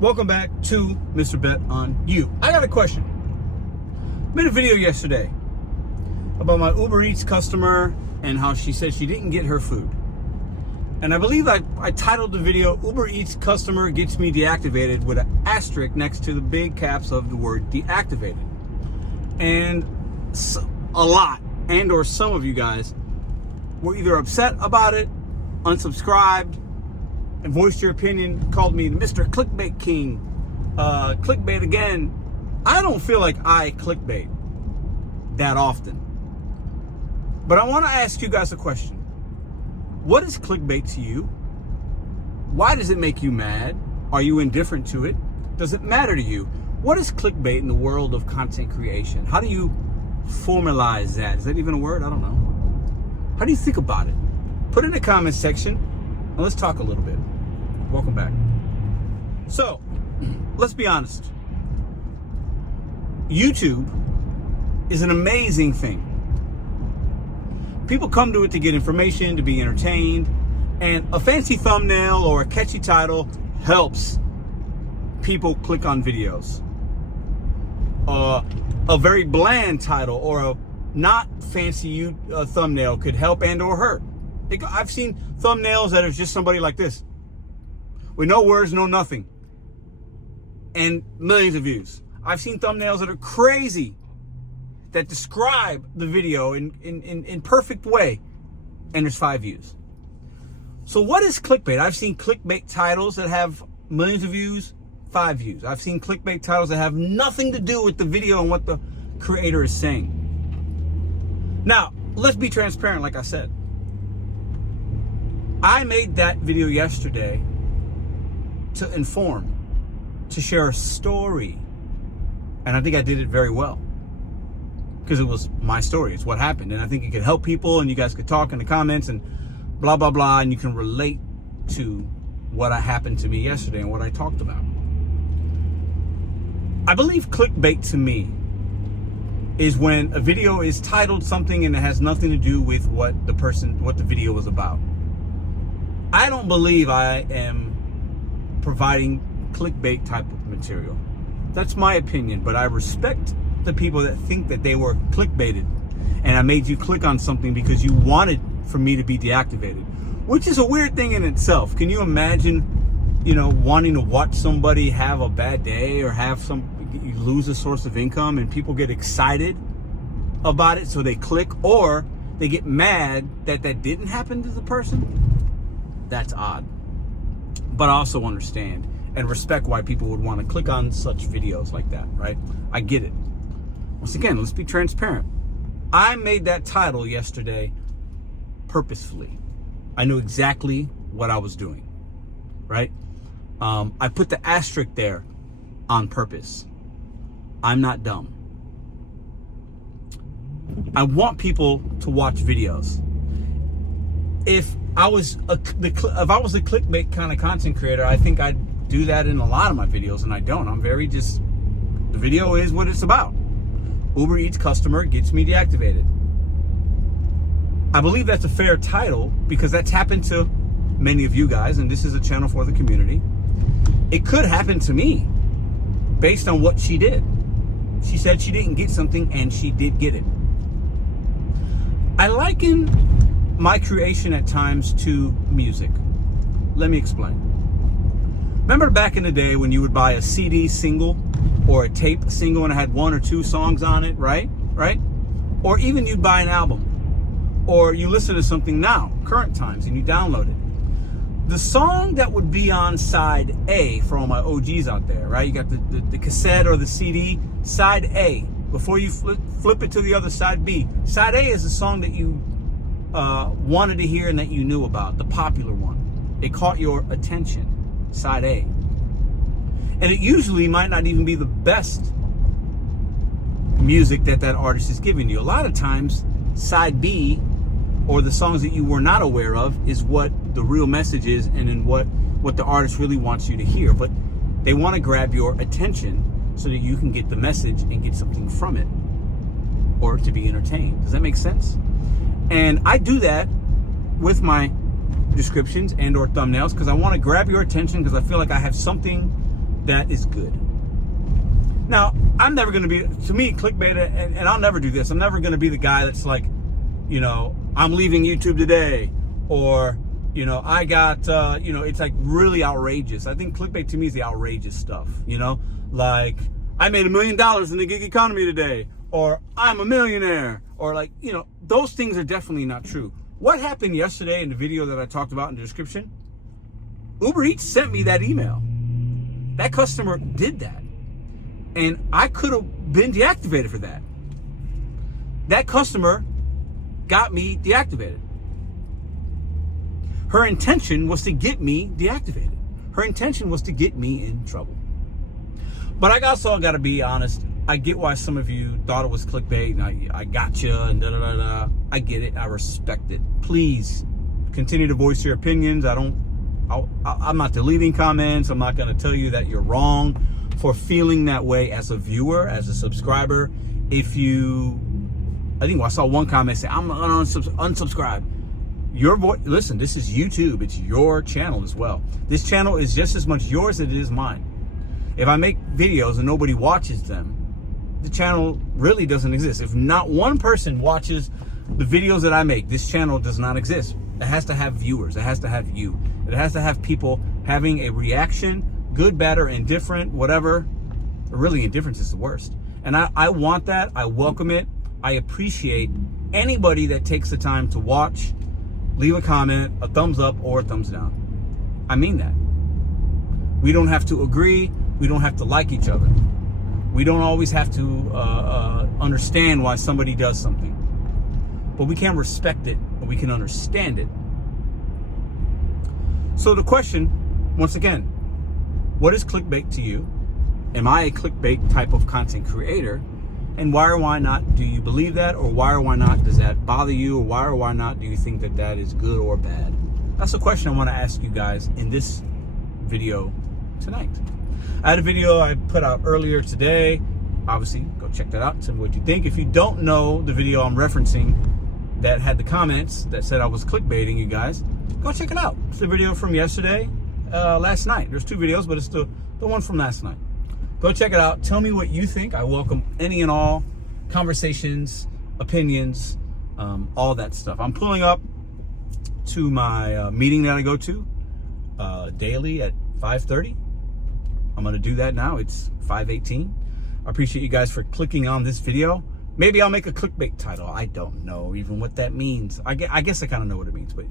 Welcome back to Mr.BetonYou. I got a question. Made a video yesterday about my Uber Eats customer and how she said she didn't get her food. And I believe I titled the video, Uber Eats customer gets me deactivated, with an asterisk next to the big caps of the word deactivated. And a lot, and or some of you guys, were either upset about it, unsubscribed, and voiced your opinion, called me Mr. Clickbait King, clickbait again. I don't feel like I clickbait that often. But I want to ask you guys a question. What is clickbait to you? Why does it make you mad? Are you indifferent to it? Does it matter to you? What is clickbait in the world of content creation? How do you formalize that? Is that even a word? I don't know. How do you think about it? Put it in the comment section and let's talk a little bit. Welcome back. So, let's be honest. YouTube is an amazing thing. People come to it to get information, to be entertained, and a fancy thumbnail or a catchy title helps people click on videos. A very bland title or a not fancy thumbnail could help and or hurt. I've seen thumbnails that are just somebody like this, with no words, no nothing, and millions of views. I've seen thumbnails that are crazy, that describe the video in perfect way, and there's 5 views. So what is clickbait? I've seen clickbait titles that have millions of views, 5 views. I've seen clickbait titles that have nothing to do with the video and what the creator is saying. Now, let's be transparent, like I said. I made that video yesterday to inform, to share a story. And I think I did it very well, because it was my story. It's what happened. And I think it could help people, and you guys could talk in the comments and blah, blah, blah. And you can relate to what happened to me yesterday and what I talked about. I believe clickbait to me is when a video is titled something and it has nothing to do with what the video was about. I don't believe I am providing clickbait type of material. That's my opinion, but I respect the people that think that they were clickbaited and I made you click on something because you wanted for me to be deactivated, which is a weird thing in itself. Can you imagine, wanting to watch somebody have a bad day or you lose a source of income and people get excited about it, so they click, or they get mad that didn't happen to the person? That's odd. But I also understand and respect why people would want to click on such videos like that, right? I get it. Once again, let's be transparent. I made that title yesterday purposefully. I knew exactly what I was doing, right? I put the asterisk there on purpose. I'm not dumb. I want people to watch videos. If I was a clickbait kind of content creator, I think I'd do that in a lot of my videos, and I don't. I'm very the video is what it's about. Uber Eats customer gets me deactivated. I believe that's a fair title because that's happened to many of you guys, and this is a channel for the community. It could happen to me based on what she did. She said she didn't get something, and she did get it. I liken my creation at times to music. Let me explain. Remember back in the day when you would buy a CD single or a tape single and it had 1 or 2 songs on it, right? Or even you'd buy an album, or you listen to something now, current times, and you download it. The song that would be on side A, for all my OGs out there, right? You got the cassette or the CD, side A. Before you flip it to the other side B. Side A is the song that you wanted to hear and that you knew about, the popular one. It caught your attention, side A. And it usually might not even be the best music that artist is giving you. A lot of times, side B, or the songs that you were not aware of, is what the real message is and in what the artist really wants you to hear. But they want to grab your attention so that you can get the message and get something from it, or to be entertained. Does that make sense? And I do that with my descriptions and or thumbnails because I want to grab your attention, because I feel like I have something that is good. Now, I'm never going to be, to me, clickbait, and I'll never do this. I'm never going to be the guy that's like, I'm leaving YouTube today, or, I got, it's like really outrageous. I think clickbait to me is the outrageous stuff, like, I made $1 million in the gig economy today, or I'm a millionaire, or like, those things are definitely not true. What happened yesterday in the video that I talked about in the description? Uber Eats sent me that email. That customer did that. And I could have been deactivated for that. That customer got me deactivated. Her intention was to get me deactivated. Her intention was to get me in trouble. But I also got to be honest. I get why some of you thought it was clickbait and I gotcha and da-da-da-da. I get it. I respect it. Please continue to voice your opinions. I'm not deleting comments. I'm not going to tell you that you're wrong for feeling that way as a viewer, as a subscriber. I think I saw one comment say, I'm going to unsubscribe. Your voice, listen, this is YouTube. It's your channel as well. This channel is just as much yours as it is mine. If I make videos and nobody watches them, the channel really doesn't exist. If not one person watches the videos that I make, this channel does not exist. It has to have viewers. It has to have you. It has to have people having a reaction, good, bad, or indifferent, whatever. Really, indifference is the worst. And I want that. I welcome it. I appreciate anybody that takes the time to watch, leave a comment, a thumbs up, or a thumbs down. I mean that. We don't have to agree. We don't have to like each other. We don't always have to understand why somebody does something. But we can respect it, and we can understand it. So the question, once again, what is clickbait to you? Am I a clickbait type of content creator? And why or why not do you believe that? Or why or why not does that bother you? Or why not do you think that that is good or bad? That's a question I want to ask you guys in this video tonight. I had a video I put out earlier today. Obviously, go check that out. Tell me what you think. If you don't know the video I'm referencing that had the comments that said I was clickbaiting you guys, go check it out. It's the video from yesterday, last night. There's two videos, but it's the one from last night. Go check it out. Tell me what you think. I welcome any and all conversations, opinions, all that stuff. I'm pulling up to my meeting that I go to daily at 5:30. I'm going to do that now. It's 5:18. I appreciate you guys for clicking on this video. Maybe I'll make a clickbait title. I don't know even what that means. I guess I kind of know what it means, but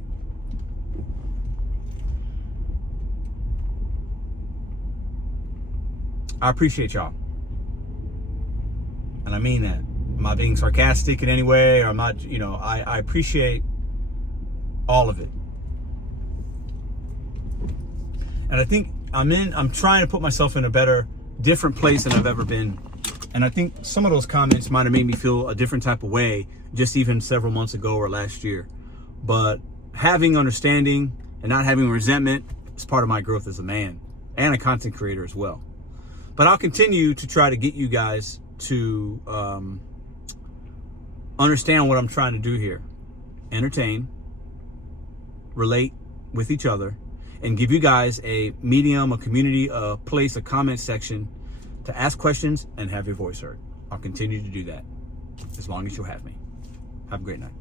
I appreciate y'all. And I mean that. I'm not being sarcastic in any way, or I'm not, I appreciate all of it. And I think I'm trying to put myself in a better, different place than I've ever been. And I think some of those comments might have made me feel a different type of way just even several months ago or last year. But having understanding and not having resentment is part of my growth as a man and a content creator as well. But I'll continue to try to get you guys to understand what I'm trying to do here. Entertain, relate with each other, and give you guys a medium, a community, a place, a comment section to ask questions and have your voice heard. I'll continue to do that as long as you'll have me. Have a great night.